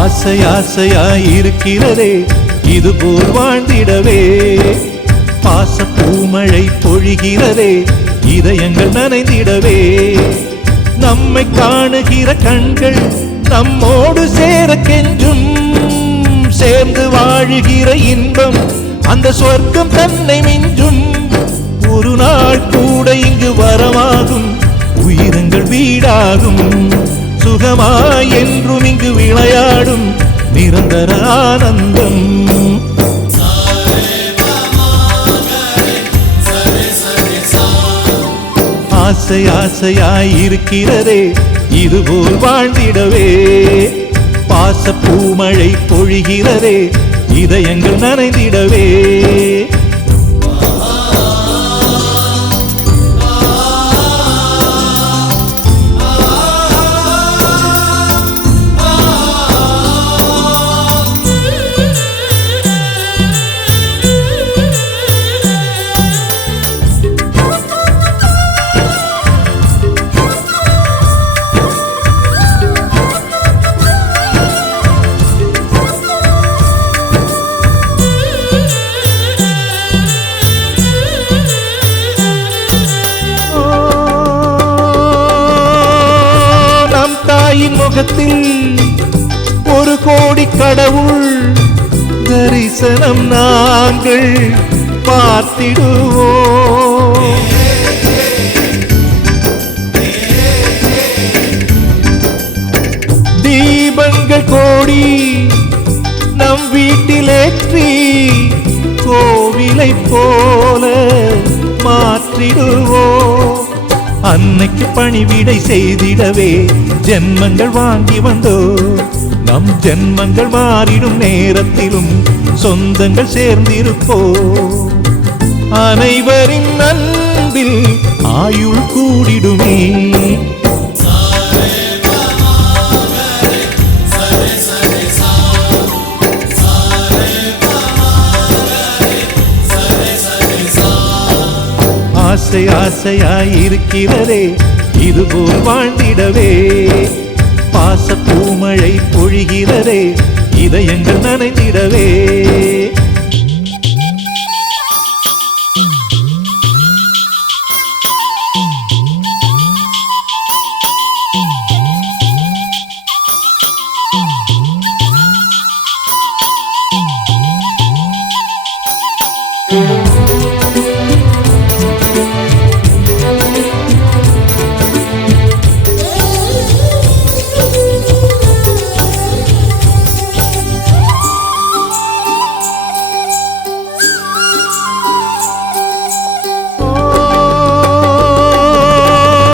ஆசை ஆசையாயிருக்கிறதே இதுபோல் வாழ்ந்திடவே, பாச பூமழை பொழிகிறதே இதயங்கள் நனைந்திடவே. நம்மை காணுகிற கண்கள் நம்மோடு சேர கெஞ்சும், சேர்ந்து வாழுகிற இன்பம் அந்த சொர்க்கம் தன்னை மிஞ்சும். ஒரு நாள் கூட இங்கு வரமாகும், உயிரங்கள் வீடாகும், சுகமாய் என்றும் இங்கு விளையாடும் நிரந்தர ஆனந்தம். ஆசை ஆசையாயிருக்கிறதே இதுபோல் வாழ்ந்திடவே, பாச பூமழை பொழிகிறதே இதயங்கள் நனைந்திடவே. முகத்தில் ஒரு கோடி கடவுள் தரிசனம் நாங்கள் பார்த்திடுவோம். தீபங்கள் கோடி நம் வீட்டிலேற்றி கோவிலை போல மாற்றிடுவோம். அன்னைக்கு பணிவிடை செய்திடவே ஜென்மங்கள் வாங்கி வந்தோ, நம் ஜென்மங்கள் மாறிடும் நேரத்திலும் சொந்தங்கள் சேர்ந்திருப்போ. அனைவரின் அன்பில் ஆயுள் கூடிடுமே. ஆசை ஆசையாயிருக்கிறதே இதுபோல் வாழ்ந்திடவே, பாச பூமழை பொழிகிறதே இதயங்கள் நனைந்திடவே.